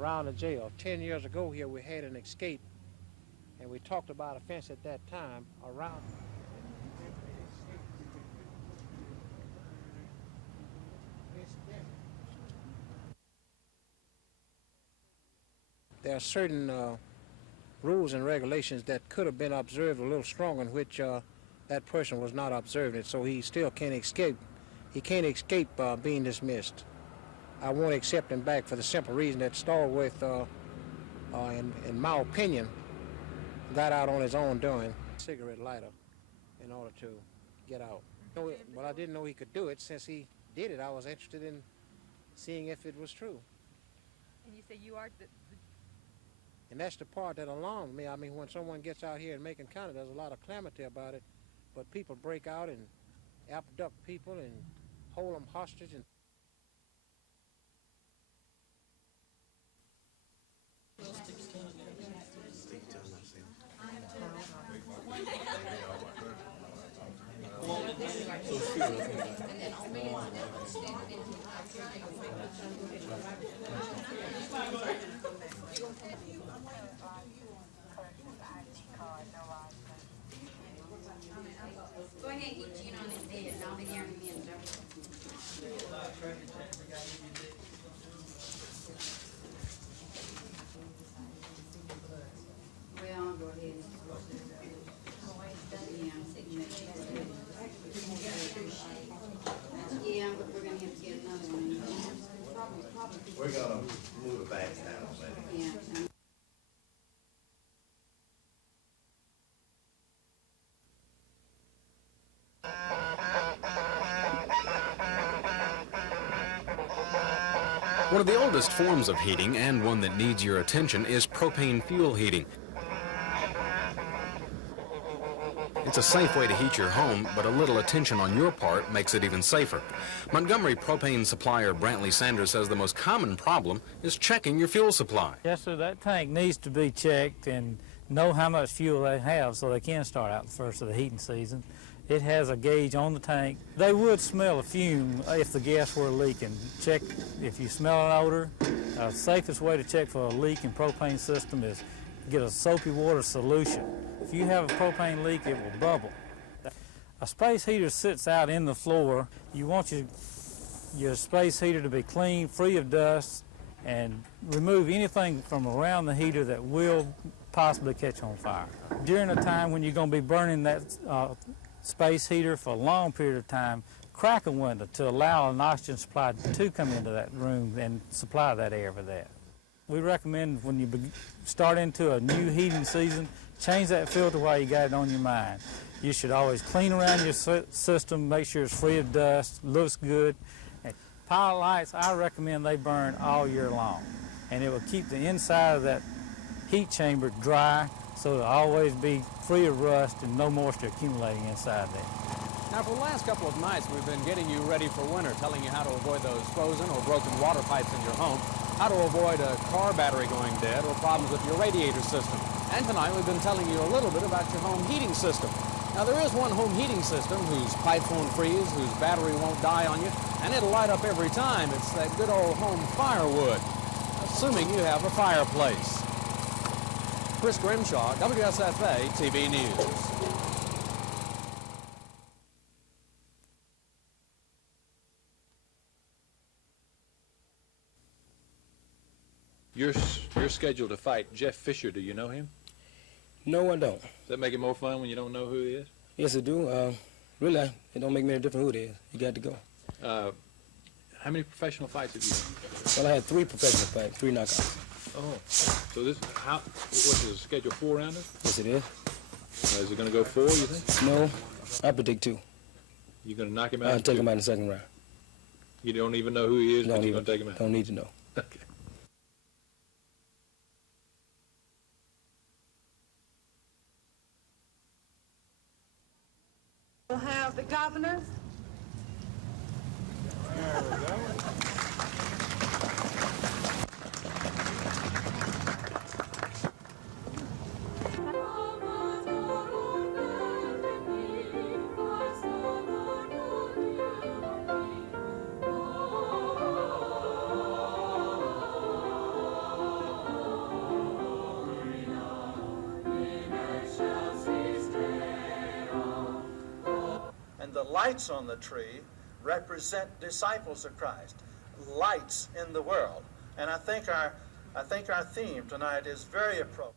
around the jail. 10 years ago here we had an escape, and we talked about a fence at that time around. There are certain rules and regulations that could have been observed a little stronger, in which that person was not observing it, so he still can't escape. He can't escape being dismissed. I won't accept him back for the simple reason that Stallworth, in my opinion, got out on his own doing cigarette lighter in order to get out. Well, I didn't know he could do it. Since he did it, I was interested in seeing if it was true. And you say you are And that's the part that alarmed me. I mean, when someone gets out here in Macon County, there's a lot of calamity about it, but people break out and abduct people and hold them hostage. And Go ahead and get Gene on his bed, and I'll be there in a minute, Joe. Well, I'll go ahead and... Yeah, but we're gonna have to get another one. We're gonna move it back now, maybe. Yeah. One of the oldest forms of heating, and one that needs your attention, is propane fuel heating. It's a safe way to heat your home, but a little attention on your part makes it even safer. Montgomery propane supplier Brantley Sanders says the most common problem is checking your fuel supply. Yes, sir, that tank needs to be checked and know how much fuel they have so they can start out the first of the heating season. It has a gauge on the tank. They would smell a fume if the gas were leaking. Check if you smell an odor. The safest way to check for a leak in propane system is get a soapy water solution. If you have a propane leak, it will bubble. A space heater sits out in the floor. You want your space heater to be clean, free of dust, and remove anything from around the heater that will possibly catch on fire. During a time when you're going to be burning that space heater for a long period of time, crack a window to allow an oxygen supply to come into that room and supply that air for that. We recommend when you start into a new heating season, change that filter while you got it on your mind. You should always clean around your system, make sure it's free of dust, looks good. And pilot lights, I recommend they burn all year long. And it will keep the inside of that heat chamber dry, so it'll always be free of rust and no moisture accumulating inside there. Now, for the last couple of nights, we've been getting you ready for winter, telling you how to avoid those frozen or broken water pipes in your home, how to avoid a car battery going dead, or problems with your radiator system. And tonight, we've been telling you a little bit about your home heating system. Now, there is one home heating system whose pipes won't freeze, whose battery won't die on you, and it'll light up every time. It's that good old home firewood, assuming you have a fireplace. Chris Grimshaw, WSFA TV News. You're scheduled to fight Jeff Fisher. Do you know him? No, I don't. Does that make it more fun when you don't know who he is? Yes, I do. Really, it don't make me any different who it is. You got to go. How many professional fights have you done? Well, I had 3 professional fights, 3 knockouts. Oh, so this, what's the schedule, 4 rounders? Yes, it is. Is it going to go 4, you think? No, I predict 2. You're going to knock him out? I'll take him out in the second round. You don't even know who he is, but you're going to take him out? Don't need to know. Okay. We'll have the governor. There we go. lights on the tree represent disciples of Christ, lights in the world. And I think our theme tonight is very appropriate.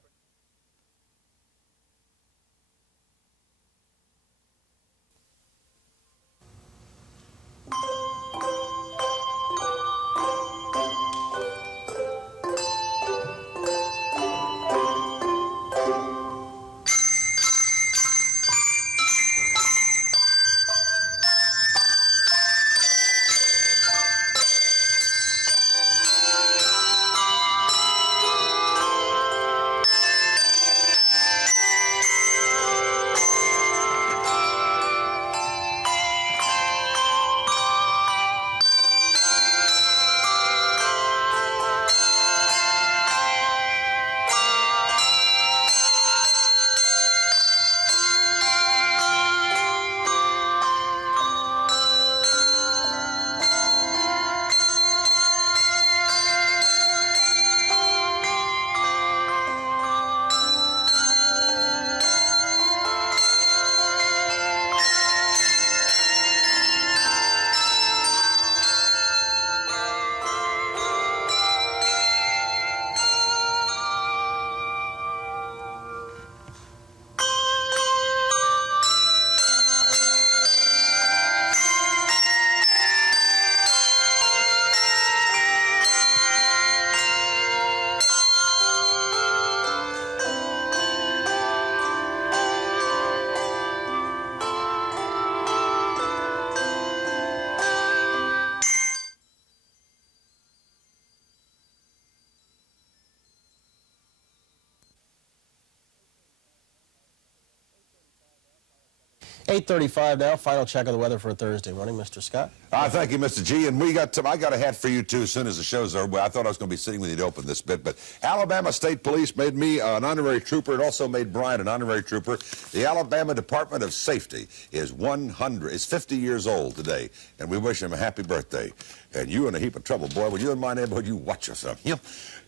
.835 now, final check of the weather for Thursday morning. Mr. Scott? Thank you, Mr. G. And I got a hat for you, too, as soon as the show's over. I thought I was going to be sitting with you to open this bit, but Alabama State Police made me an honorary trooper. It also made Brian an honorary trooper. The Alabama Department of Safety is 50 years old today, and we wish him a happy birthday. And you in a heap of trouble, boy. When you're in my neighborhood, you watch yourself. Yep.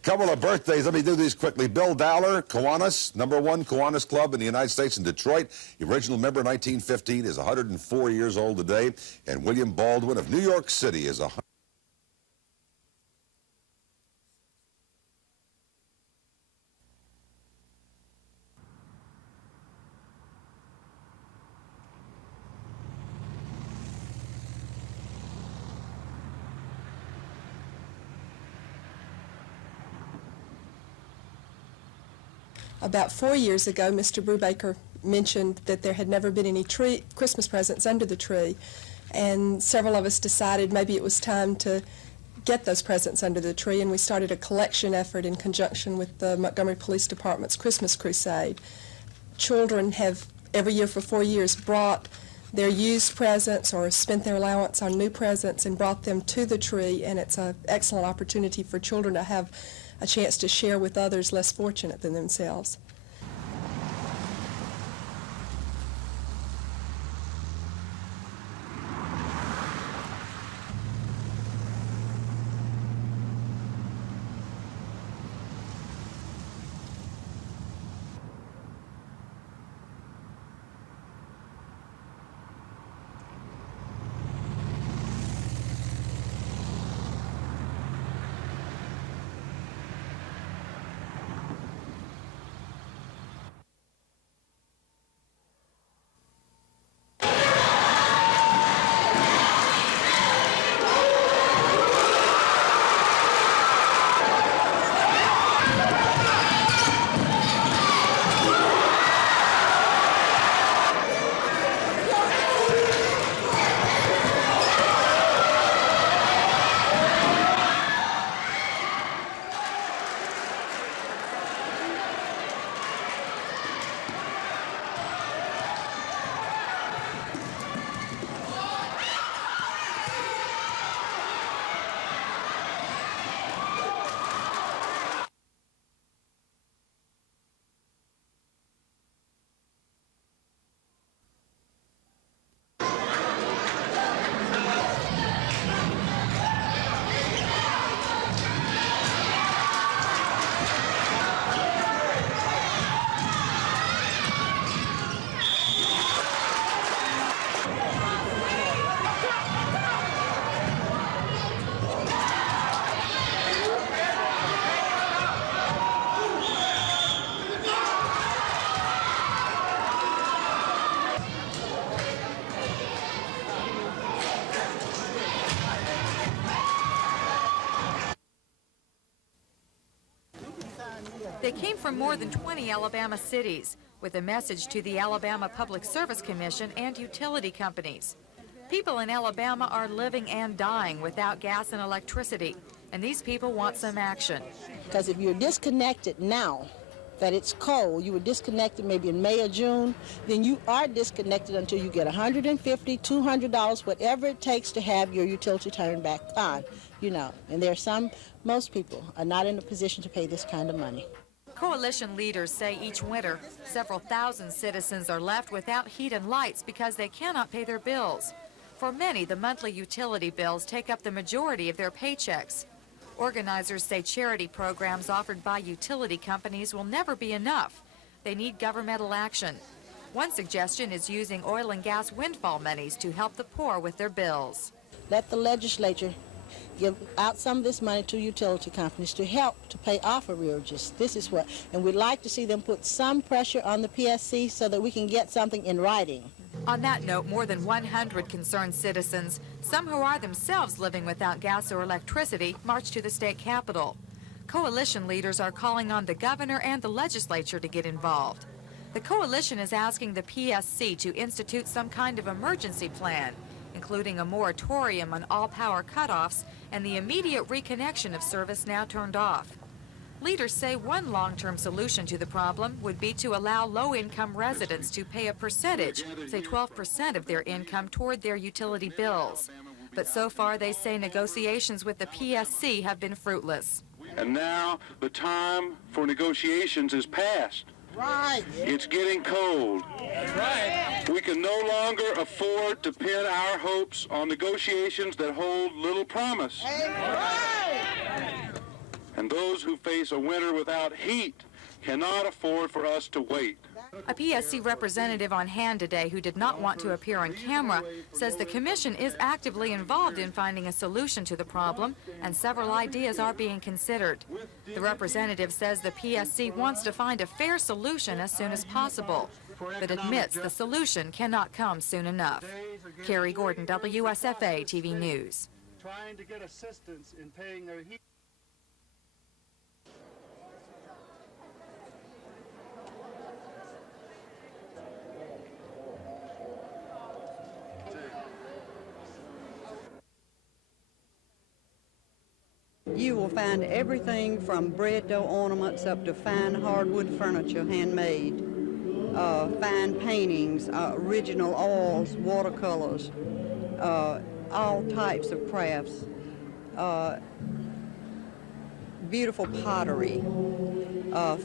Couple of birthdays. Let me do these quickly. Bill Dowler, Kiwanis, #1 Kiwanis Club in the United States in Detroit. The original member, 1915, is 104 years old today. And William Baldwin of New York City is 100. About 4 years ago, Mr. Brubaker mentioned that there had never been any Christmas presents under the tree, and several of us decided maybe it was time to get those presents under the tree, and we started a collection effort in conjunction with the Montgomery Police Department's Christmas Crusade. Children have, every year for 4 years, brought their used presents or spent their allowance on new presents and brought them to the tree, and it's an excellent opportunity for children to have a chance to share with others less fortunate than themselves. They came from more than 20 Alabama cities with a message to the Alabama Public Service Commission and utility companies. People in Alabama are living and dying without gas and electricity, and these people want some action. Because if you're disconnected now, that it's cold, you were disconnected maybe in May or June, then you are disconnected until you get $150, $200, whatever it takes to have your utility turned back on, you know. And there are some, most people are not in a position to pay this kind of money. Coalition leaders say each winter, several thousand citizens are left without heat and lights because they cannot pay their bills. For many, the monthly utility bills take up the majority of their paychecks. Organizers say charity programs offered by utility companies will never be enough. They need governmental action. One suggestion is using oil and gas windfall monies to help the poor with their bills. Let the legislature give out some of this money to utility companies to help to pay off arrearages. This is what, and we'd like to see them put some pressure on the PSC so that we can get something in writing. On that note, more than 100 concerned citizens, some who are themselves living without gas or electricity, marched to the state capitol. Coalition leaders are calling on the governor and the legislature to get involved. The coalition is asking the PSC to institute some kind of emergency plan, including a moratorium on all power cutoffs and the immediate reconnection of service now turned off. Leaders say one long-term solution to the problem would be to allow low-income residents to pay a percentage, say 12% of their income, toward their utility bills. But so far, they say negotiations with the PSC have been fruitless. And now the time for negotiations is past. Right. It's getting cold. That's right. We can no longer afford to pin our hopes on negotiations that hold little promise. And those who face a winter without heat cannot afford for us to wait. A PSC representative on hand today who did not want to appear on camera says the commission is actively involved in finding a solution to the problem, and several ideas are being considered. The representative says the PSC wants to find a fair solution as soon as possible, but admits the solution cannot come soon enough. Carrie Gordon, WSFA TV News. Trying to get assistance in paying their heat. You will find everything from bread dough ornaments up to fine hardwood furniture, handmade, fine paintings, original oils, watercolors, all types of crafts, beautiful pottery,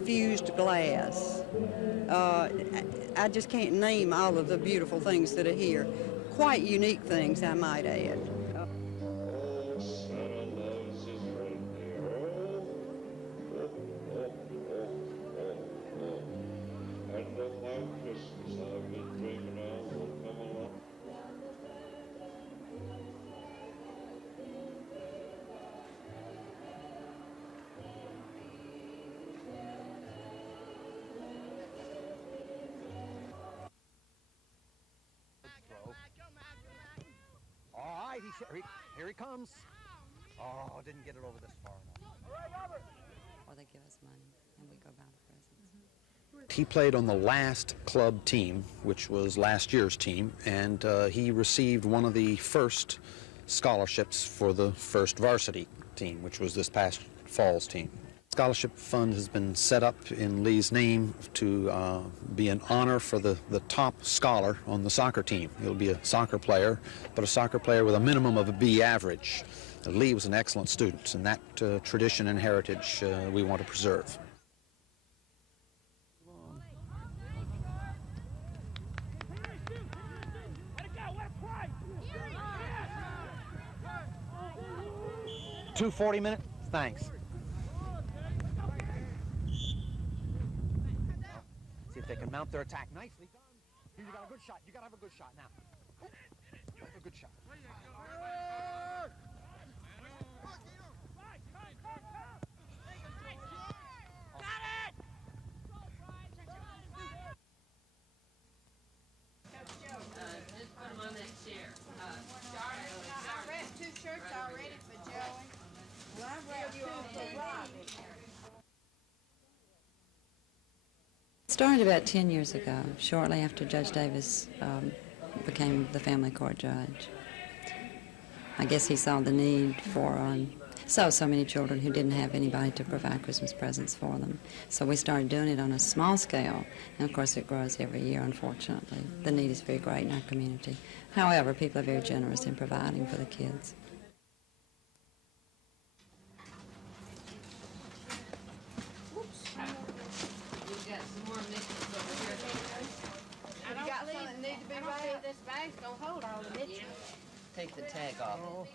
fused glass. I just can't name all of the beautiful things that are here. Quite unique things, I might add. Here he comes. Oh, didn't get it over this far enough. Or they give us money and we go buy the presents. He played on the last club team, which was last year's team, and he received one of the first scholarships for the first varsity team, which was this past fall's team. Scholarship fund has been set up in Lee's name to be an honor for the top scholar on the soccer team. He'll be a soccer player, but a soccer player with a minimum of a B average. Lee was an excellent student, and that tradition and heritage we want to preserve. Two 40-minute? Thanks. See if they can mount their attack. Nicely done. Here, you got a good shot. You got to have a good shot now. Have a good shot. Started about 10 years ago, shortly after Judge Davis became the family court judge. I guess he saw the need for so many children who didn't have anybody to provide Christmas presents for them. So we started doing it on a small scale, and of course it grows every year, unfortunately. The need is very great in our community. However, people are very generous in providing for the kids. Take the tag off.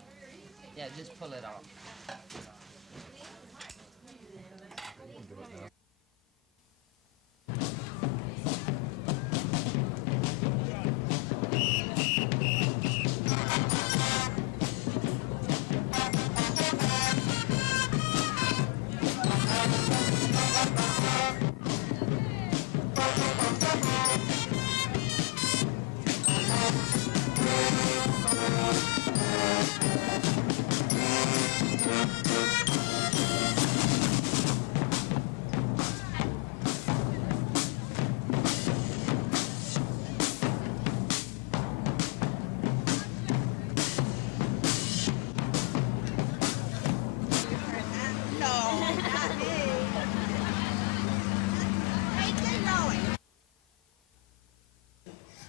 Yeah, just pull it off.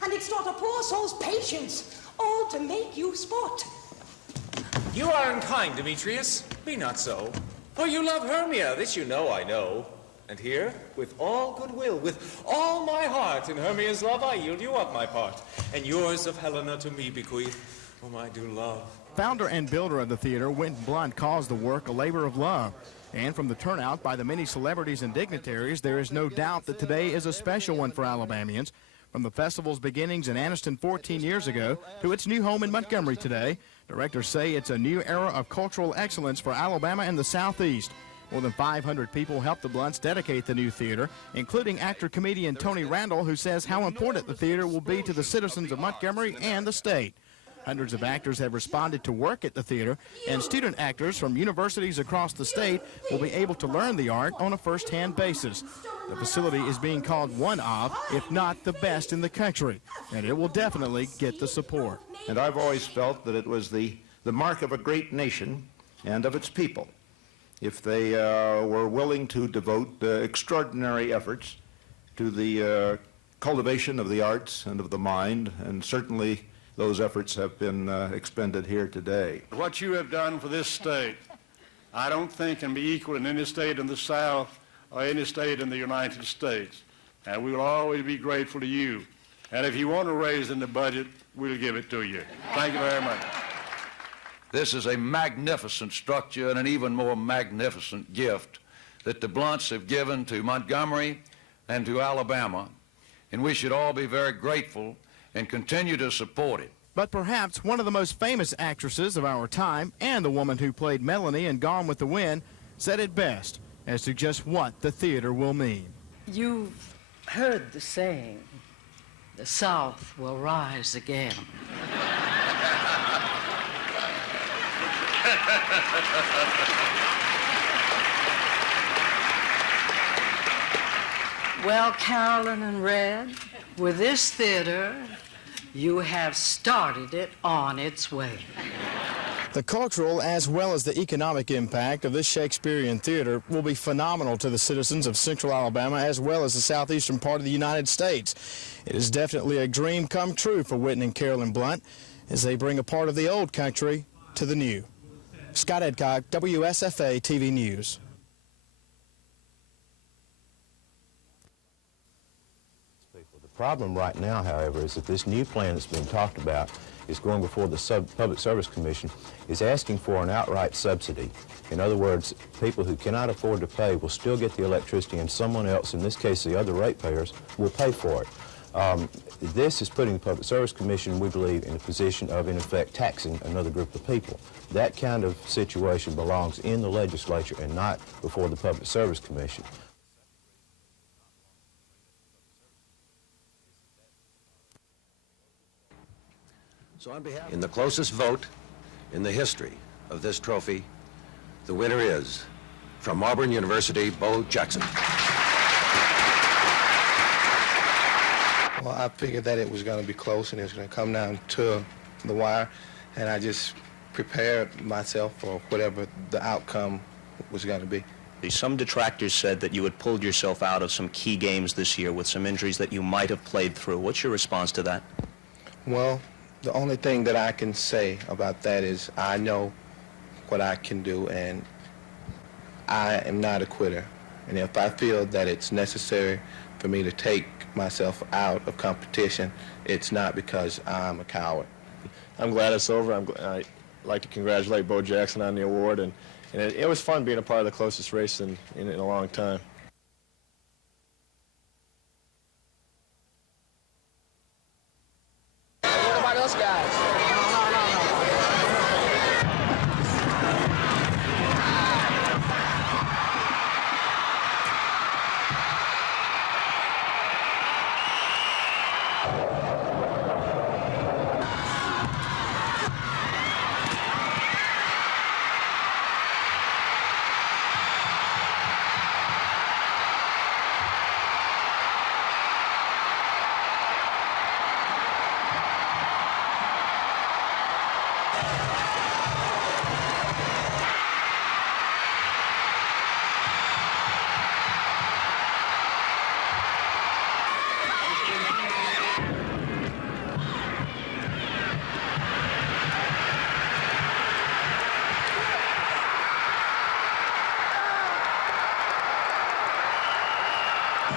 And extort a poor soul's patience, all to make you sport. You are unkind, Demetrius. Be not so. For you love Hermia, this you know I know. And here, with all goodwill, with all my heart, in Hermia's love I yield you up my part, and yours of Helena to me bequeath, whom I do love. Founder and builder of the theater, Wynton Blunt, calls the work a labor of love. And from the turnout by the many celebrities and dignitaries, there is no doubt that today is a special one for Alabamians. From the festival's beginnings in Anniston 14 years ago to its new home in Montgomery today, directors say it's a new era of cultural excellence for Alabama and the Southeast. More than 500 people helped the Blunts dedicate the new theater, including actor-comedian Tony Randall, who says how important the theater will be to the citizens of Montgomery and the state. Hundreds of actors have responded to work at the theater, and student actors from universities across the state will be able to learn the art on a first-hand basis. The facility is being called one of, if not the best in the country, and it will definitely get the support. And I've always felt that it was the mark of a great nation and of its people if they were willing to devote extraordinary efforts to the cultivation of the arts and of the mind, and certainly those efforts have been expended here today. What you have done for this state, I don't think can be equal in any state in the South or any state in the United States. And we will always be grateful to you. And if you want to raise in the budget, we'll give it to you. Thank you very much. This is a magnificent structure and an even more magnificent gift that the Blunts have given to Montgomery and to Alabama, and we should all be very grateful and continue to support it. But perhaps one of the most famous actresses of our time, and the woman who played Melanie in Gone with the Wind, said it best as to just what the theater will mean. You've heard the saying, the South will rise again. Well, Carolyn and Red, with this theater, you have started it on its way. The cultural as well as the economic impact of this Shakespearean theater will be phenomenal to the citizens of Central Alabama as well as the southeastern part of the United States. It is definitely a dream come true for Wynton and Carolyn Blunt as they bring a part of the old country to the new. Scott Edcock, WSFA TV News. The problem right now, however, is that this new plan that's being talked about is going before the Public Service Commission, is asking for an outright subsidy. In other words, people who cannot afford to pay will still get the electricity, and someone else, in this case the other ratepayers, will pay for it. This is putting the Public Service Commission, we believe, in a position of, in effect, taxing another group of people. That kind of situation belongs in the legislature and not before the Public Service Commission. In the closest vote in the history of this trophy, the winner is, from Auburn University, Bo Jackson. Well, I figured that it was going to be close and it was going to come down to the wire, and I just prepared myself for whatever the outcome was going to be. Some detractors said that you had pulled yourself out of some key games this year with some injuries that you might have played through. What's your response to that? Well, the only thing that I can say about that is I know what I can do, and I am not a quitter. And if I feel that it's necessary for me to take myself out of competition, it's not because I'm a coward. I'm glad it's over. I'd like to congratulate Bo Jackson on the award, and it was fun being a part of the closest race in a long time. What about us guys?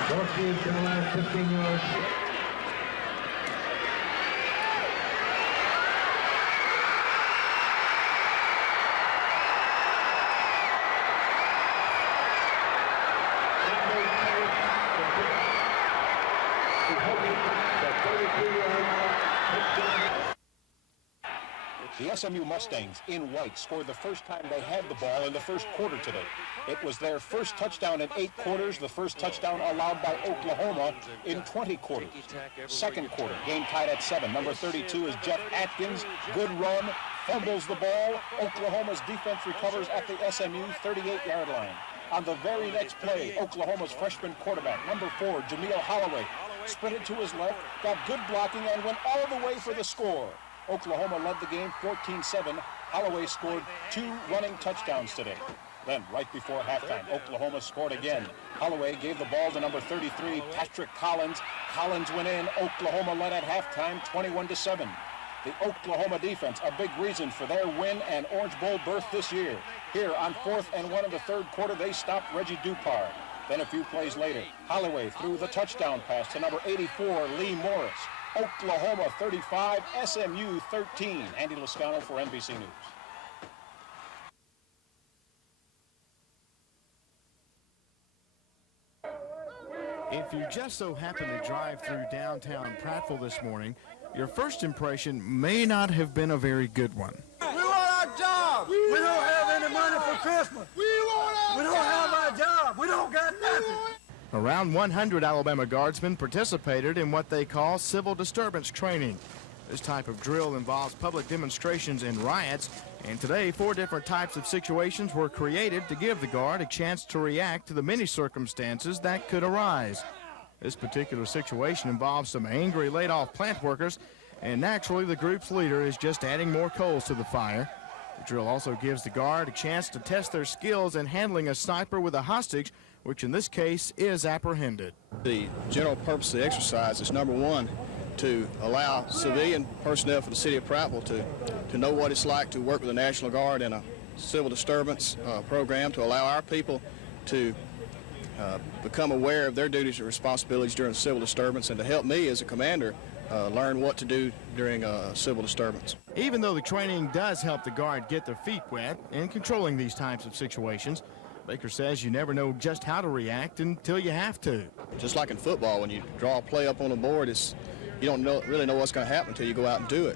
Northfield to the last 15 yards. The SMU Mustangs in white scored the first time they had the ball in the first quarter today. It was their first touchdown in 8 quarters, the first touchdown allowed by Oklahoma in 20 quarters. Second quarter, game tied at 7. Number 32 is Jeff Atkins. Good run, fumbles the ball. Oklahoma's defense recovers at the SMU 38-yard line. On the very next play, Oklahoma's freshman quarterback, number 4, Jameel Holloway, sprinted to his left, got good blocking, and went all the way for the score. Oklahoma led the game 14-7. Holloway scored 2 running touchdowns today. Then, right before halftime, Oklahoma scored again. Holloway gave the ball to number 33, Patrick Collins. Collins went in. Oklahoma led at halftime 21-7. The Oklahoma defense, a big reason for their win and Orange Bowl berth this year. Here on 4th and 1 of the third quarter, they stopped Reggie Dupar. Then a few plays later, Holloway threw the touchdown pass to number 84, Lee Morris. Oklahoma 35, SMU 13. Andy Lascano for NBC News. If you just so happen to drive through downtown Prattville this morning, your first impression may not have been a very good one. We want our job. We don't have any money for Christmas. We don't have our job. We don't got nothing. Around 100 Alabama Guardsmen participated in what they call civil disturbance training. This type of drill involves public demonstrations and riots, and today 4 different types of situations were created to give the Guard a chance to react to the many circumstances that could arise. This particular situation involves some angry laid-off plant workers, and naturally the group's leader is just adding more coals to the fire. The drill also gives the Guard a chance to test their skills in handling a sniper with a hostage, which in this case is apprehended. The general purpose of the exercise is, number 1, to allow civilian personnel for the city of Prattville to know what it's like to work with the National Guard in a civil disturbance program, to allow our people to become aware of their duties and responsibilities during a civil disturbance, and to help me as a commander learn what to do during a civil disturbance. Even though the training does help the Guard get their feet wet in controlling these types of situations, Baker says you never know just how to react until you have to. Just like in football, when you draw a play up on the board, you don't really know what's going to happen until you go out and do it.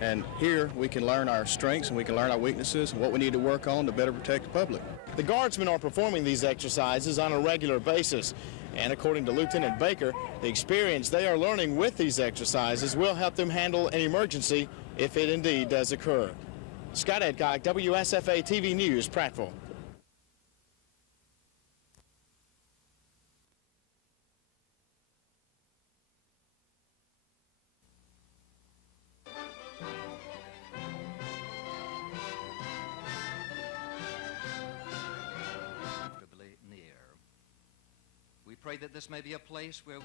And here we can learn our strengths and we can learn our weaknesses and what we need to work on to better protect the public. The Guardsmen are performing these exercises on a regular basis. And according to Lieutenant Baker, the experience they are learning with these exercises will help them handle an emergency if it indeed does occur. Scott Edcock, WSFA TV News, Prattville. pray that this may be a place where...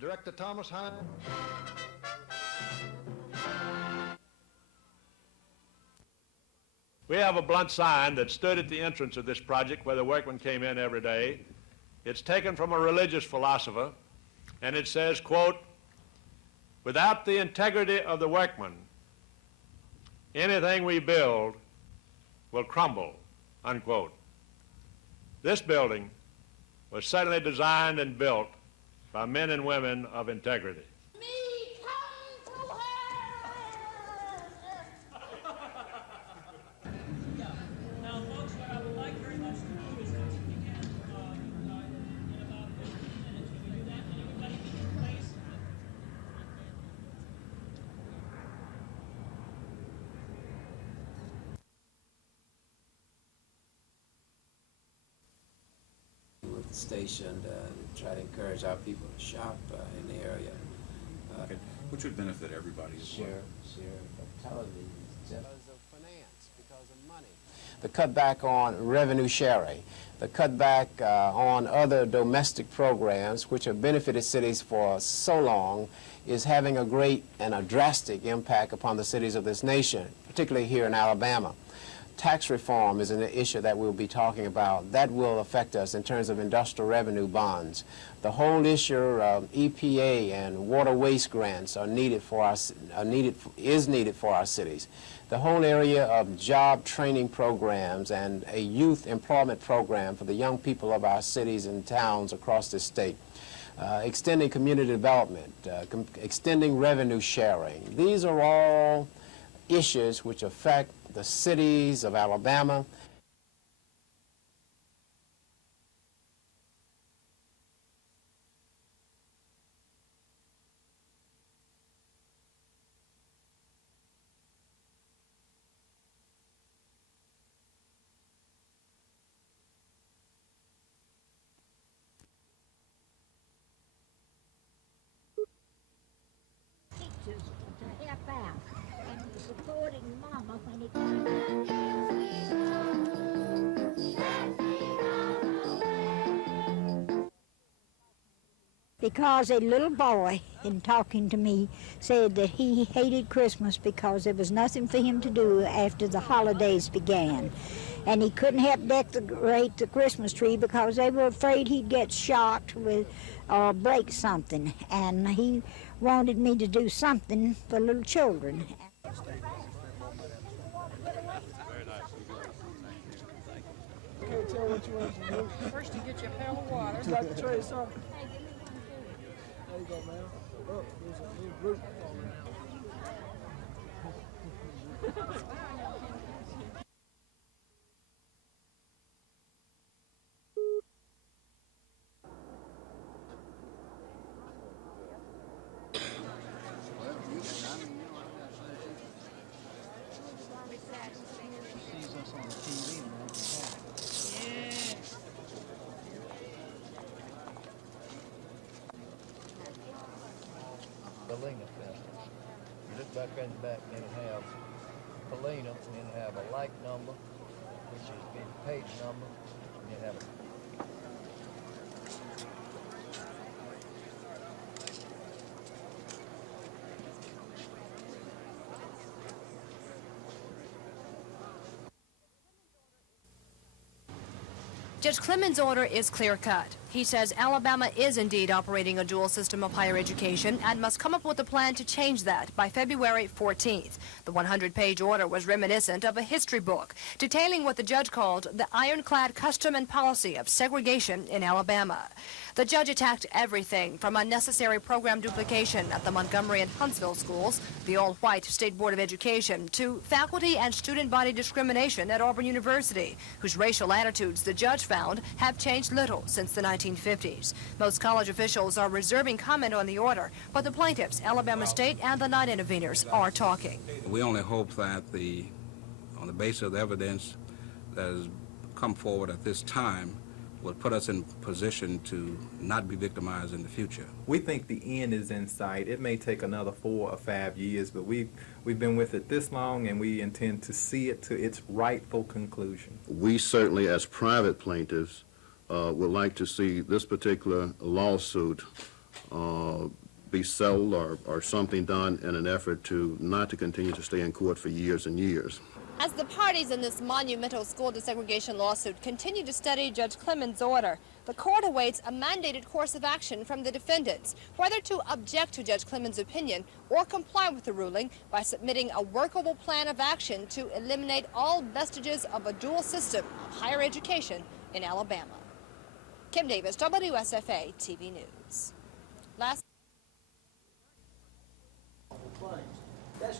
Director Thomas Hine. We have a blunt sign that stood at the entrance of this project where the workmen came in every day. It's taken from a religious philosopher, and it says, quote, "Without the integrity of the workmen, anything we build will crumble," unquote. This building was certainly designed and built by men and women of integrity. With the station to try to encourage our people to shop in the area. Which would benefit everybody as well. Share of television. Because of finance, because of money. The cutback on revenue sharing, the cutback on other domestic programs which have benefited cities for so long is having a great and a drastic impact upon the cities of this nation, particularly here in Alabama. Tax reform is an issue that we'll be talking about. That will affect us in terms of industrial revenue bonds. The whole issue of EPA and water waste grants are needed for our, is needed for our cities. The whole area of job training programs and a youth employment program for the young people of our cities and towns across the state. Extending community development, extending revenue sharing. These are all issues which affect the cities of Alabama. Teachers to help out and supporting Mama when it because a little boy, in talking to me, said that he hated Christmas because there was nothing for him to do after the holidays began. And he couldn't help decorate the Christmas tree because they were afraid he'd get shocked with or break something. And he wanted me to do something for little children. Can't tell what you want to do. First you get your pail of water. Would you like to try something? There you go, man. Look, there's a new group falling out. Polina Festival. You look back in the back and it'll have Polina, and then have a like number, which is the page number, and then have a Judge Clemens' order is clear-cut. He says Alabama is indeed operating a dual system of higher education and must come up with a plan to change that by February 14th. The 100-page order was reminiscent of a history book detailing what the judge called the ironclad custom and policy of segregation in Alabama. The judge attacked everything from unnecessary program duplication at the Montgomery and Huntsville schools, the all-white State Board of Education, to faculty and student body discrimination at Auburn University, whose racial attitudes the judge found have changed little since the 1950s. Most college officials are reserving comment on the order, but the plaintiffs, Alabama State and the night interveners, are talking. We only hope that on the basis of the evidence that has come forward at this time, will put us in position to not be victimized in the future. We think the end is in sight. It may take another 4 or 5 years, but we've been with it this long, and we intend to see it to its rightful conclusion. We certainly, as private plaintiffs, would like to see this particular lawsuit be settled or something done in an effort to not to continue to stay in court for years and years. As the parties in this monumental school desegregation lawsuit continue to study Judge Clemens' order, the court awaits a mandated course of action from the defendants, whether to object to Judge Clemens' opinion or comply with the ruling by submitting a workable plan of action to eliminate all vestiges of a dual system of higher education in Alabama. Kim Davis, WSFA TV News.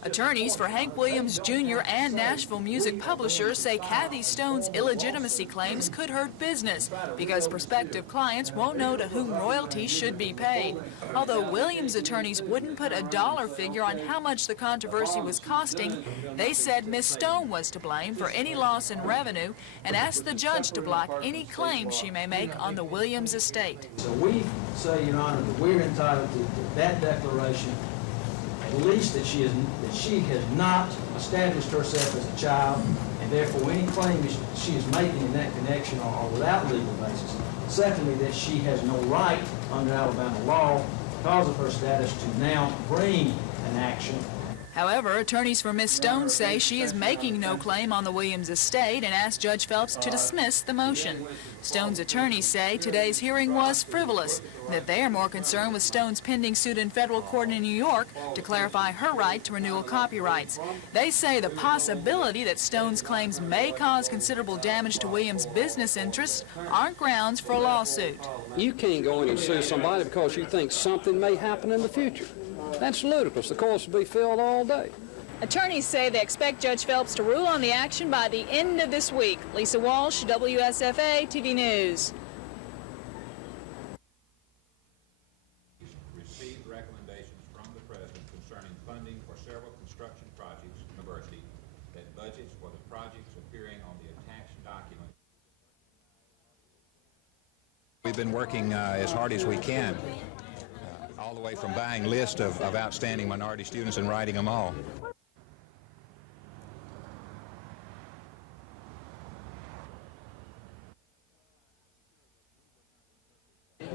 Attorneys for Hank Williams Jr. and Nashville music publishers say Kathy Stone's illegitimacy claims could hurt business because prospective clients won't know to whom royalties should be paid. Although Williams attorneys wouldn't put a dollar figure on how much the controversy was costing, they said Ms. Stone was to blame for any loss in revenue and asked the judge to block any claims she may make on the Williams estate. So we say, Your Honor, that we're entitled to that declaration, at least that she has not established herself as a child, and therefore any claims she is making in that connection are without legal basis. Secondly, that she has no right under Alabama law, because of her status, to now bring an action. However, attorneys for Ms. Stone say she is making no claim on the Williams estate and asked Judge Phelps to dismiss the motion. Stone's attorneys say today's hearing was frivolous, and that they are more concerned with Stone's pending suit in federal court in New York to clarify her right to renewal copyrights. They say the possibility that Stone's claims may cause considerable damage to Williams' business interests aren't grounds for a lawsuit. You can't go in and sue somebody because you think something may happen in the future. That's ludicrous. The courts will be filled all day. Attorneys say they expect Judge Phelps to rule on the action by the end of this week. Lisa Walsh, WSFA TV News. Received recommendations from the President concerning funding for several construction projects at the university that budgets for the projects appearing on the attached document. We've been working as hard as we can, all the way from buying lists of outstanding minority students and writing them all.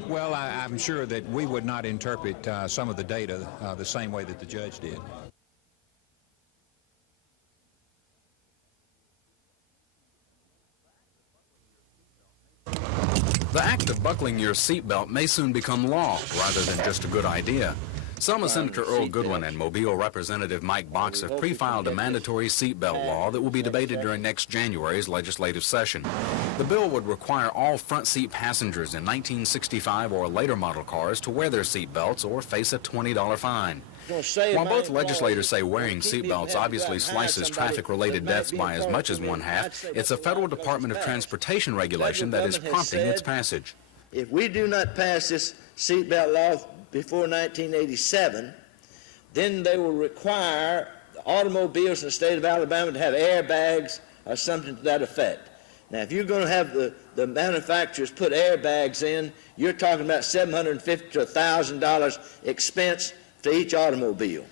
Well, I'm sure that we would not interpret some of the data the same way that the judge did. The act of buckling your seatbelt may soon become law rather than just a good idea. Selma Senator Earl Goodwin and Mobile Representative Mike Box have pre-filed a mandatory seatbelt law that will be debated during next January's legislative session. The bill would require all front seat passengers in 1965 or later model cars to wear their seatbelts or face a $20 fine. While both legislators say wearing seatbelts obviously slices traffic-related deaths by as much as one half, it's a federal Department of Transportation regulation that is prompting its passage. If we do not pass this seatbelt law before 1987, then they will require automobiles in the state of Alabama to have airbags or something to that effect. Now, if you're going to have the manufacturers put airbags in, you're talking about $750 to $1,000 expense to each automobile.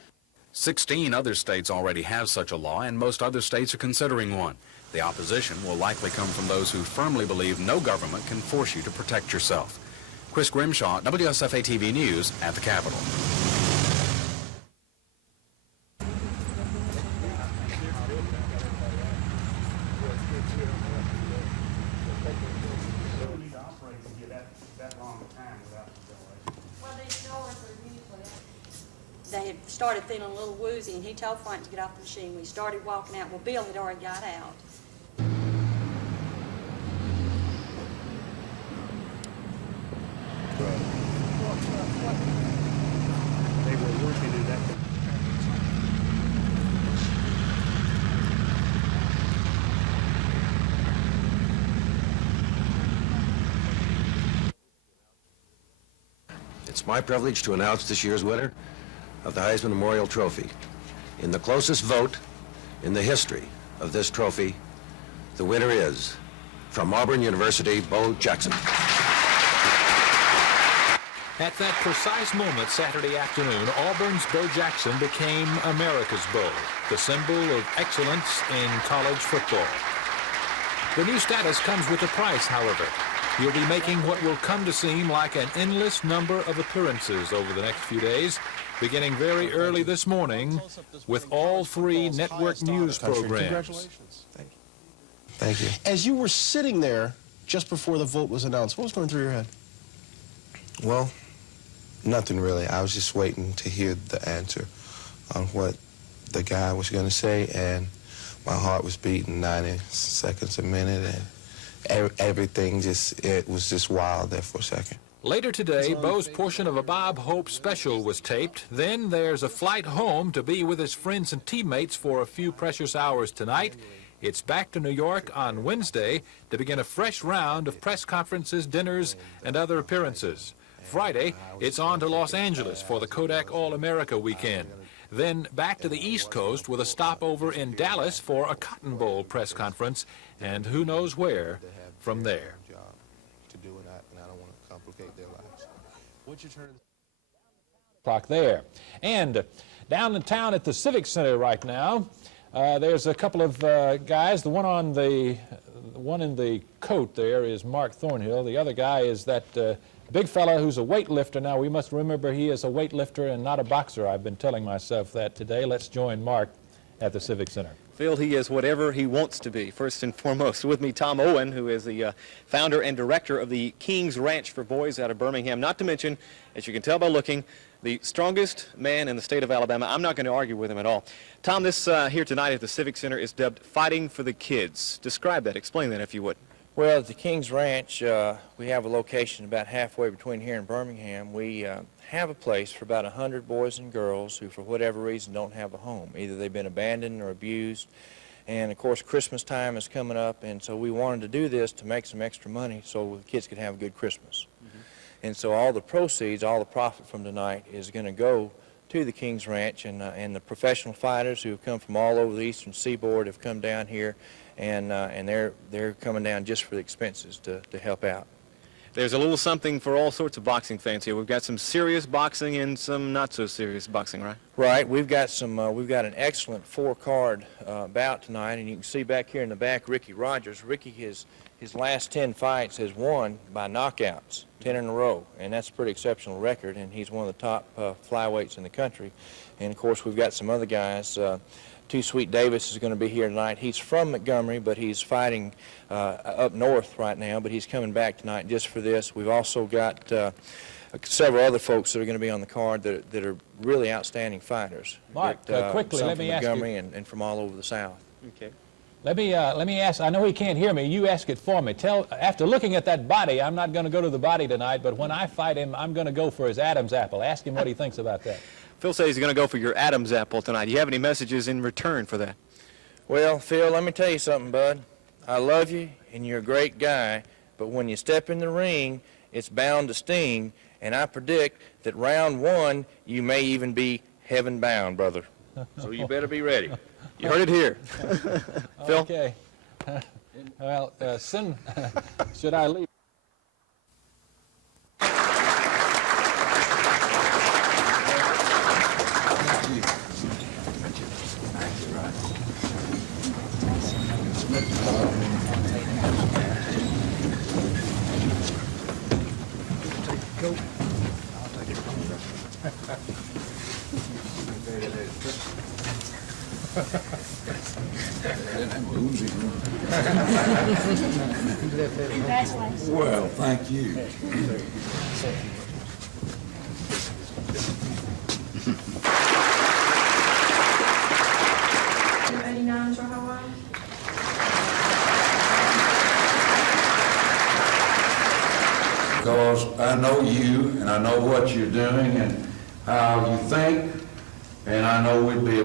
16 other states already have such a law, and most other states are considering one. The opposition will likely come from those who firmly believe no government can force you to protect yourself. Chris Grimshaw, WSFA TV News at the Capitol. They had started feeling a little woozy, and he told Frank to get off the machine. We started walking out. Well, Bill had already got out. They were working in that. It's my privilege to announce this year's winner of the Heisman Memorial Trophy. In the closest vote in the history of this trophy, the winner is, from Auburn University, Bo Jackson. At that precise moment Saturday afternoon, Auburn's Bo Jackson became America's Bo, the symbol of excellence in college football. The new status comes with a price, however. He'll be making what will come to seem like an endless number of appearances over the next few days, beginning very early this morning with all 3 network news programs. Congratulations. Thank you. As you were sitting there just before the vote was announced, what was going through your head? Well, nothing really. I was just waiting to hear the answer on what the guy was going to say, and my heart was beating 90 seconds a minute, and everything it was just wild there for a second. Later today, Bo's portion of a Bob Hope special was taped. Then there's a flight home to be with his friends and teammates for a few precious hours tonight. It's back to New York on Wednesday to begin a fresh round of press conferences, dinners, and other appearances. Friday, it's on to Los Angeles for the Kodak All-America weekend. Then back to the East Coast with a stopover in Dallas for a Cotton Bowl press conference, and who knows where from there. To do it, and I don't want to complicate their lives. What's your turn? Clock there. And down in town at the Civic Center right now, there's a couple of guys. The one in the coat there is Mark Thornhill. The other guy is that big fella who's a weightlifter. Now, we must remember he is a weightlifter and not a boxer. I've been telling myself that today. Let's join Mark at the Civic Center. Phil, he is whatever he wants to be. First and foremost, with me, Tom Owen, who is the founder and director of the King's Ranch for Boys out of Birmingham. Not to mention, as you can tell by looking, the strongest man in the state of Alabama. I'm not going to argue with him at all. Tom, this here tonight at the Civic Center is dubbed Fighting for the Kids. Describe that. Explain that, if you would. Well, at the King's Ranch, we have a location about halfway between here and Birmingham. We have a place for about 100 boys and girls who, for whatever reason, don't have a home. Either they've been abandoned or abused. And, of course, Christmas time is coming up, and so we wanted to do this to make some extra money so the kids could have a good Christmas. And so all the proceeds, all the profit from tonight is going to go to the King's Ranch, and the professional fighters who have come from all over the eastern seaboard have come down here, and they're coming down just for the expenses to help out. There's a little something for all sorts of boxing fans here. We've got some serious boxing and some not so serious boxing, right? Right. We've got an excellent 4-card bout tonight, and you can see back here in the back Ricky Rogers. Ricky, his last 10 fights has won by knockouts, 10 in a row, and that's a pretty exceptional record, and he's one of the top flyweights in the country. And, of course, we've got some other guys. Too Sweet Davis is going to be here tonight. He's from Montgomery, but he's fighting up north right now, but he's coming back tonight just for this. We've also got several other folks that are going to be on the card that are really outstanding fighters. Mark, quickly, let me ask you. Montgomery and from all over the South. Okay. Let me ask, I know he can't hear me, you ask it for me. After looking at that body, I'm not going to go to the body tonight, but when I fight him, I'm going to go for his Adam's apple. Ask him what he thinks about that. Phil says he's going to go for your Adam's apple tonight. Do you have any messages in return for that? Well, Phil, let me tell you something, bud. I love you, and you're a great guy, but when you step in the ring, it's bound to sting, and I predict that round 1, you may even be heaven-bound, brother. So you better be ready. You heard it here. Phil? Okay. Well, should I leave? Well, thank you. Because I know you, and I know what you're doing, and how you think, and I know we'd be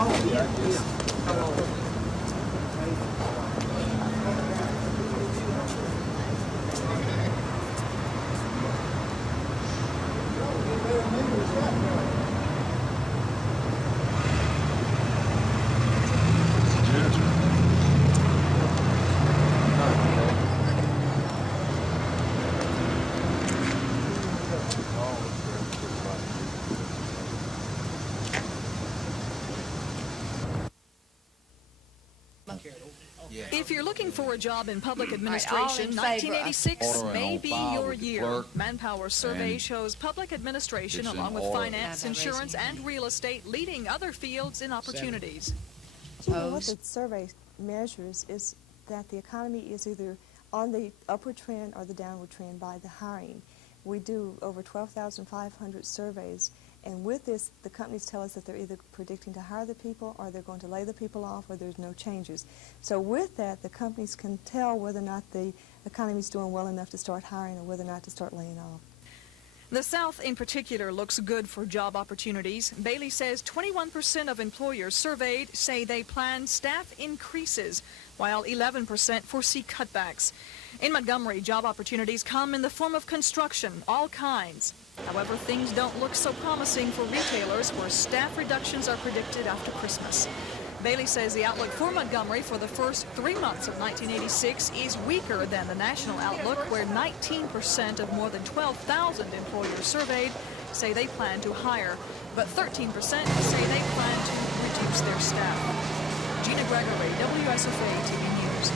Oh, If you're looking for a job in public all administration, in favor. 1986 may be your year. clerk Manpower survey and shows public administration, it's in along with order. finance, insurance, and real estate, leading other fields in opportunities. What the survey measures is that the economy is either on the upward trend or the downward trend by the hiring. We do over 12,500 surveys, and with this, the companies tell us that they're either predicting to hire the people or they're going to lay the people off or there's no changes. So with that, the companies can tell whether or not the economy is doing well enough to start hiring or whether or not to start laying off. The South in particular looks good for job opportunities. Bailey says 21% of employers surveyed say they plan staff increases, while 11% foresee cutbacks. In Montgomery, job opportunities come in the form of construction, all kinds. However, things don't look so promising for retailers where staff reductions are predicted after Christmas. Bailey says the outlook for Montgomery for the first 3 months of 1986 is weaker than the national outlook, where 19% of more than 12,000 employers surveyed say they plan to hire, but 13% say they plan to reduce their staff. Gina Gregory, WSFA TV News.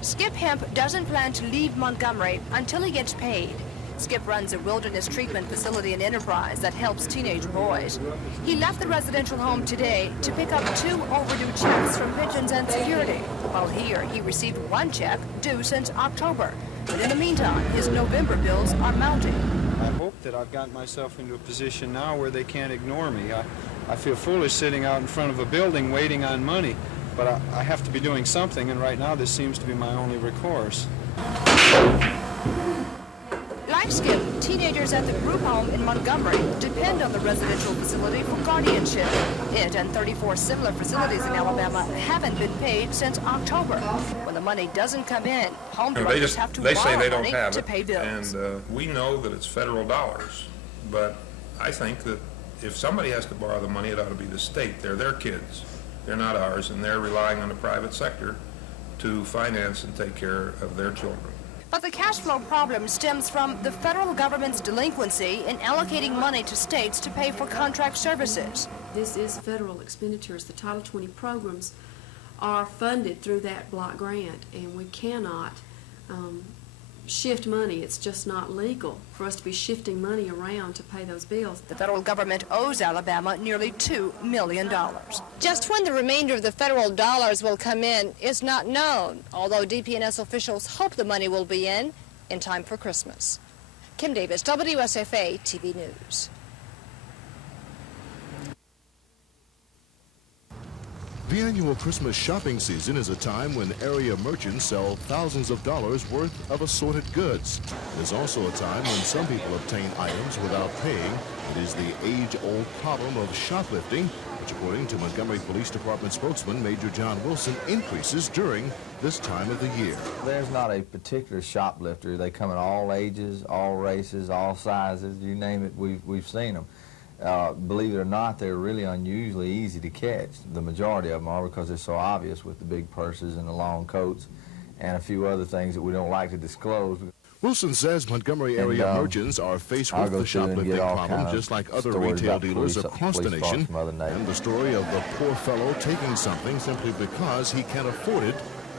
Skip Hemp doesn't plan to leave Montgomery until he gets paid. Skip runs a wilderness treatment facility and enterprise that helps teenage boys. He left the residential home today to pick up 2 overdue checks from Pigeons and Security. While here, he received 1 check due since October. But in the meantime, his November bills are mounting. I hope that I've gotten myself into a position now where they can't ignore me. I feel foolish sitting out in front of a building waiting on money, but I have to be doing something, and right now this seems to be my only recourse. Like Skip, teenagers at the group home in Montgomery depend on the residential facility for guardianship. It and 34 similar facilities in Alabama haven't been paid since October. When the money doesn't come in, home dwellers have to borrow money to pay bills. And we know that it's federal dollars, but I think that if somebody has to borrow the money, it ought to be the state. They're their kids. They're not ours, and they're relying on the private sector to finance and take care of their children. But the cash flow problem stems from the federal government's delinquency in allocating money to states to pay for contract services. This is federal expenditures. The Title 20 programs are funded through that block grant, and we cannot shift money. It's just not legal for us to be shifting money around to pay those bills. The federal government owes Alabama nearly $2 million. Just when the remainder of the federal dollars will come in is not known, although DP&S officials hope the money will be in time for Christmas. Kim Davis, WSFA TV News. The annual Christmas shopping season is a time when area merchants sell thousands of dollars worth of assorted goods. It is also a time when some people obtain items without paying. It is the age-old problem of shoplifting, which, according to Montgomery Police Department spokesman Major John Wilson, increases during this time of the year. There's not a particular shoplifter. They come in all ages, all races, all sizes, you name it, we've seen them. Believe it or not, they're really unusually easy to catch. The majority of them are, because they're so obvious with the big purses and the long coats and a few other things that we don't like to disclose. Wilson says Montgomery area merchants are faced with the shoplifting problem just like other retail dealers across the nation. And the story of the poor fellow taking something simply because he can't afford it,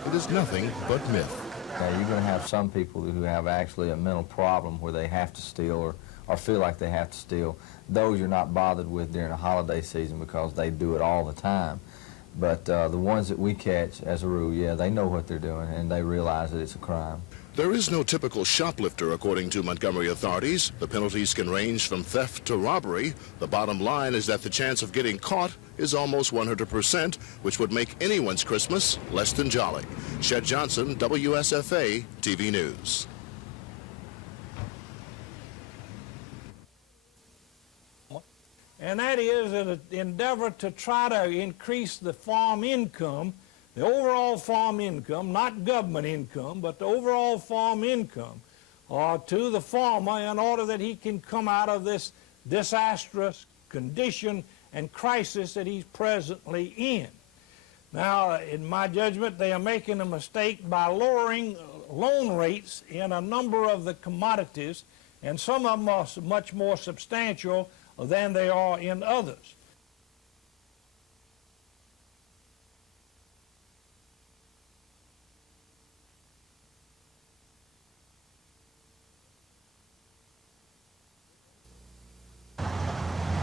it is nothing but myth. You're going to have some people who have actually a mental problem where they have to steal or feel like they have to steal. Those you're not bothered with during the holiday season because they do it all the time. But the ones that we catch, as a rule, yeah, they know what they're doing and they realize that it's a crime. There is no typical shoplifter, according to Montgomery authorities. The penalties can range from theft to robbery. The bottom line is that the chance of getting caught is almost 100%, which would make anyone's Christmas less than jolly. Shed Johnson, WSFA TV News. And that is an endeavor to try to increase the farm income, the overall farm income, not government income, but the overall farm income to the farmer in order that he can come out of this disastrous condition and crisis that he's presently in. Now, in my judgment, they are making a mistake by lowering loan rates in a number of the commodities, and some of them are much more substantial than they are in others.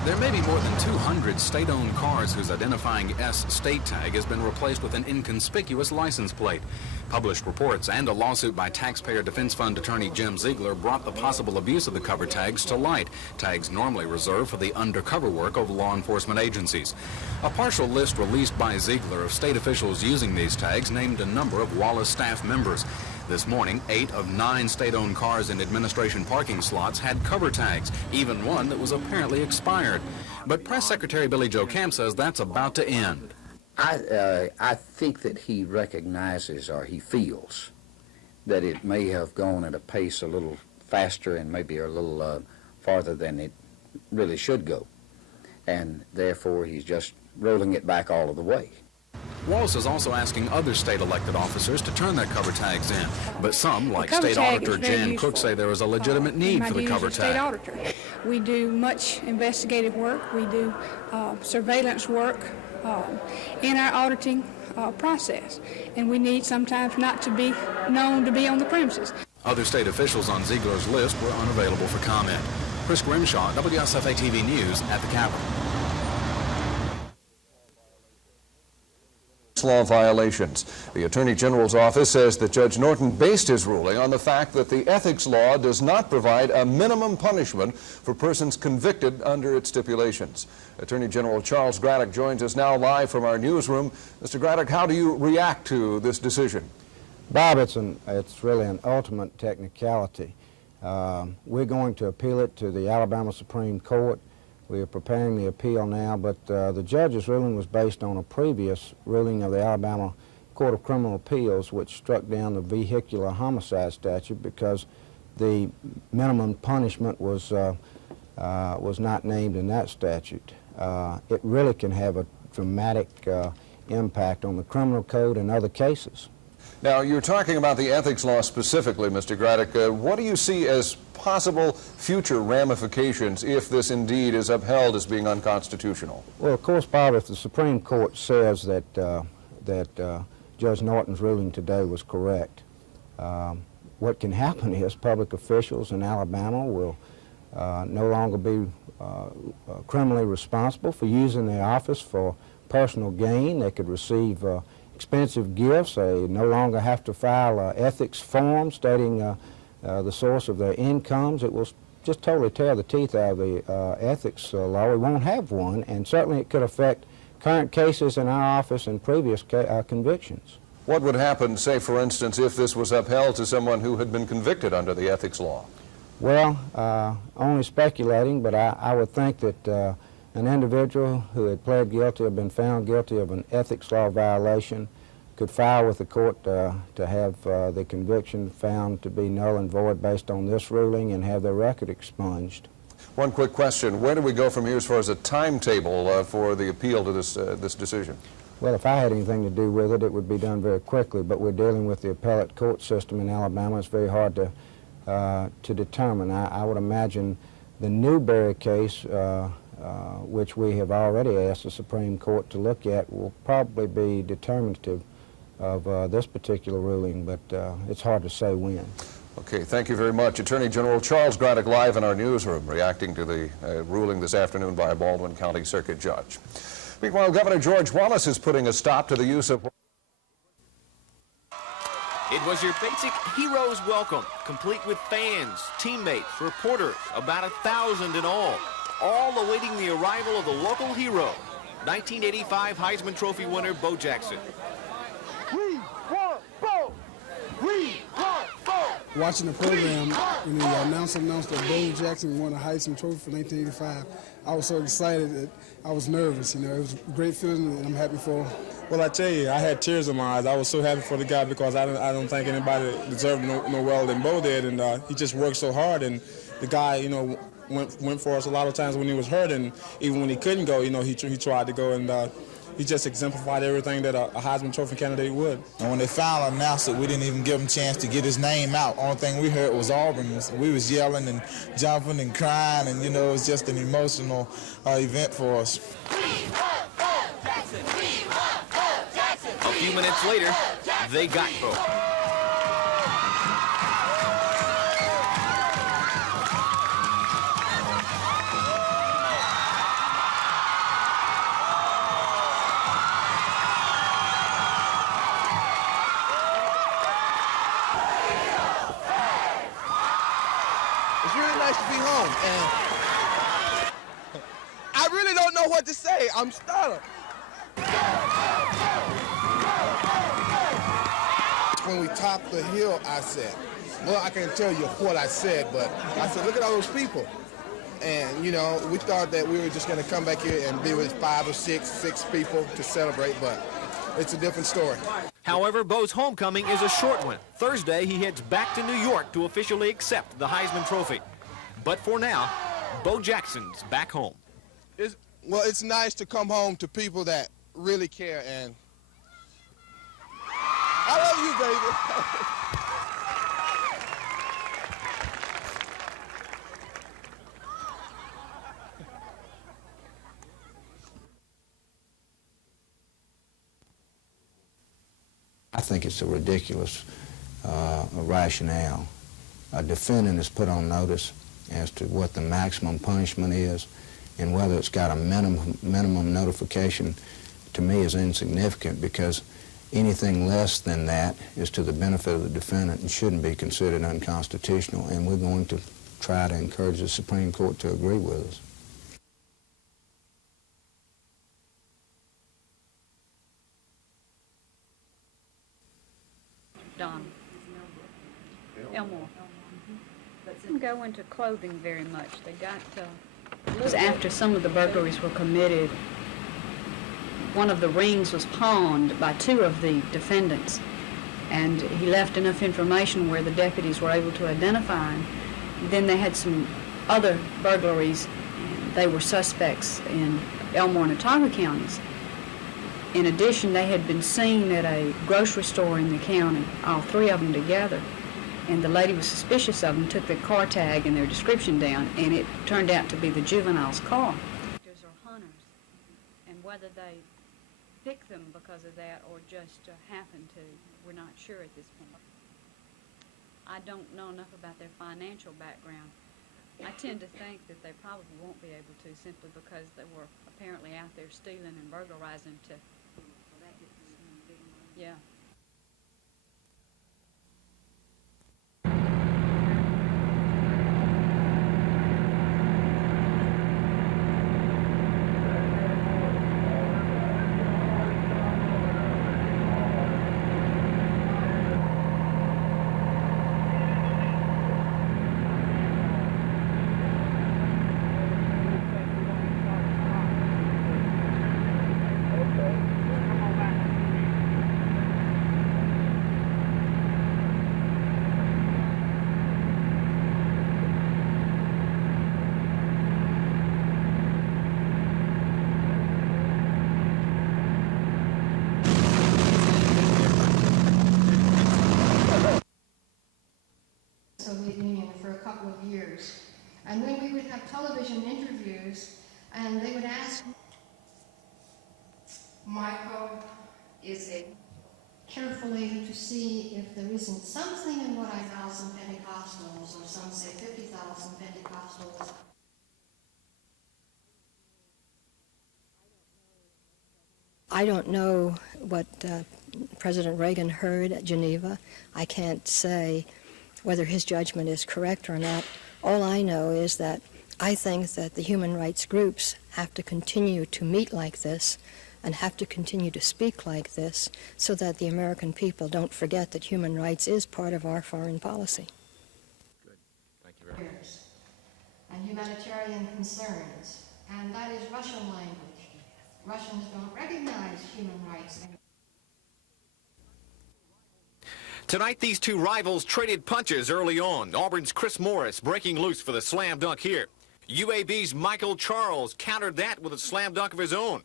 There may be more than 200 state-owned cars whose identifying S state tag has been replaced with an inconspicuous license plate. Published reports and a lawsuit by Taxpayer Defense Fund attorney Jim Ziegler brought the possible abuse of the cover tags to light, tags normally reserved for the undercover work of law enforcement agencies. A partial list released by Ziegler of state officials using these tags named a number of Wallace staff members. This morning, 8 of 9 state-owned cars in administration parking slots had cover tags, even one that was apparently expired. But Press Secretary Billy Joe Camp says that's about to end. I think that he recognizes, or he feels, that it may have gone at a pace a little faster and maybe a little farther than it really should go. And therefore, he's just rolling it back all of the way. Wallace is also asking other state elected officers to turn their cover tags in. But some, like State Auditor Jan Cook, say there is a legitimate need for the cover tag. We do much investigative work. We do surveillance work in our auditing process. And we need sometimes not to be known to be on the premises. Other state officials on Ziegler's list were unavailable for comment. Chris Grimshaw, WSFA TV News at the Capitol. Law violations. The Attorney General's office says that Judge Norton based his ruling on the fact that the ethics law does not provide a minimum punishment for persons convicted under its stipulations. Attorney General Charles Graddick joins us now live from our newsroom. Mr. Graddick, how do you react to this decision? Bob, it's really an ultimate technicality. We're going to appeal it to the Alabama Supreme Court. We are preparing the appeal now, but the judge's ruling was based on a previous ruling of the Alabama Court of Criminal Appeals, which struck down the vehicular homicide statute because the minimum punishment was not named in that statute. It really can have a dramatic impact on the criminal code and other cases. Now, you're talking about the ethics law specifically, Mr. Graddick. What do you see as possible future ramifications if this indeed is upheld as being unconstitutional? Well, of course, Bob, if the Supreme Court says that Judge Norton's ruling today was correct, what can happen is public officials in Alabama will no longer be criminally responsible for using their office for personal gain. They could receive expensive gifts. They no longer have to file ethics forms stating the source of their incomes. It will just totally tear the teeth out of the ethics law. We won't have one, and certainly it could affect current cases in our office and previous convictions. What would happen, say, for instance, if this was upheld to someone who had been convicted under the ethics law? Well, only speculating, but I would think that an individual who had pled guilty or been found guilty of an ethics law violation could file with the court to have the conviction found to be null and void based on this ruling and have their record expunged. One quick question. Where do we go from here as far as a timetable for the appeal to this decision? Well, if I had anything to do with it, it would be done very quickly, but we're dealing with the appellate court system in Alabama. It's very hard to determine. I would imagine the Newberry case, which we have already asked the Supreme Court to look at, will probably be determinative of this particular ruling, but it's hard to say when. Okay, thank you very much. Attorney General Charles Graddick live in our newsroom reacting to the ruling this afternoon by a Baldwin County Circuit Judge. Meanwhile, Governor George Wallace is putting a stop to the use of... It was your basic hero's welcome, complete with fans, teammates, reporters, about 1,000 in all awaiting the arrival of the local hero, 1985 Heisman Trophy winner Bo Jackson. We want Bo! We want Bo! Watching the program, when the announcer announced that Bo Jackson won a Heisman Trophy for 1985, I was so excited that I was nervous. You know, it was a great feeling, and I'm happy for him. Well, I tell you, I had tears in my eyes. I was so happy for the guy because I don't think anybody deserved no well than Bo did, and he just worked so hard. And the guy, you know, went for us a lot of times when he was hurt, and even when he couldn't go, you know, he tried to go, and he just exemplified everything that a Heisman Trophy candidate would. And when they finally announced it, we didn't even give him a chance to get his name out. Only thing we heard was Auburn. We was yelling and jumping and crying, and, you know, it was just an emotional event for us. A few minutes later, they got Bo. It's really nice to be home, and I really don't know what to say. I'm stunned. When we topped the hill, I said, well, I can't tell you what I said, but I said, look at all those people. And, you know, we thought that we were just going to come back here and be with 5 or 6 people to celebrate, but it's a different story. However, Bo's homecoming is a short one. Thursday, he heads back to New York to officially accept the Heisman Trophy. But for now, Bo Jackson's back home. It's nice to come home to people that really care, and I love you, baby. I think it's a ridiculous rationale. A defendant is put on notice as to what the maximum punishment is, and whether it's got a minimum notification, to me, is insignificant, because anything less than that is to the benefit of the defendant and shouldn't be considered unconstitutional, and we're going to try to encourage the Supreme Court to agree with us. Don. Elmore. Didn't go into clothing very much. They got, it was after some of the burglaries were committed, one of the rings was pawned by 2 of the defendants, and he left enough information where the deputies were able to identify him. Then they had some other burglaries, and they were suspects in Elmore and Otago counties. In addition, they had been seen at a grocery store in the county, all 3 of them together, and the lady was suspicious of them, took their car tag and their description down, and it turned out to be the juvenile's car. Or hunters, and whether they picked them because of that or just happened to, we're not sure at this point. I don't know enough about their financial background. I tend to think that they probably won't be able to, simply because they were apparently out there stealing and burglarizing to, yeah. Soviet Union for a couple of years. And then we would have television interviews, and they would ask, Michael is carefully to see if there isn't something in what 1,000 Pentecostals, or some say 50,000 Pentecostals. I don't know what President Reagan heard at Geneva. I can't say whether his judgment is correct or not. All I know is that I think that the human rights groups have to continue to meet like this and have to continue to speak like this so that the American people don't forget that human rights is part of our foreign policy. Good. Thank you very much. And humanitarian concerns, and that is Russian language. Russians don't recognize human rights. Tonight, these two rivals traded punches early on. Auburn's Chris Morris breaking loose for the slam dunk here. UAB's Michael Charles countered that with a slam dunk of his own.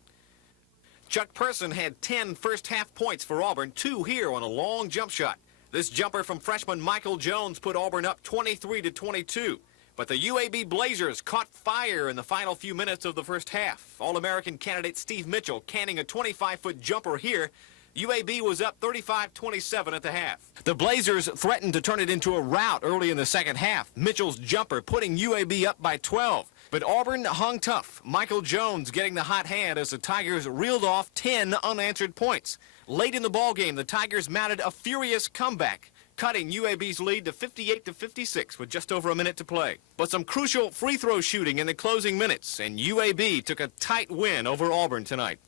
Chuck Person had 10 first-half points for Auburn, 2 here on a long jump shot. This jumper from freshman Michael Jones put Auburn up 23-22. But the UAB Blazers caught fire in the final few minutes of the first half. All-American candidate Steve Mitchell canning a 25-foot jumper here. UAB was up 35-27 at the half. The Blazers threatened to turn it into a rout early in the second half. Mitchell's jumper putting UAB up by 12. But Auburn hung tough. Michael Jones getting the hot hand as the Tigers reeled off 10 unanswered points. Late in the ballgame, the Tigers mounted a furious comeback, cutting UAB's lead to 58-56 with just over a minute to play. But some crucial free throw shooting in the closing minutes, and UAB took a tight win over Auburn tonight.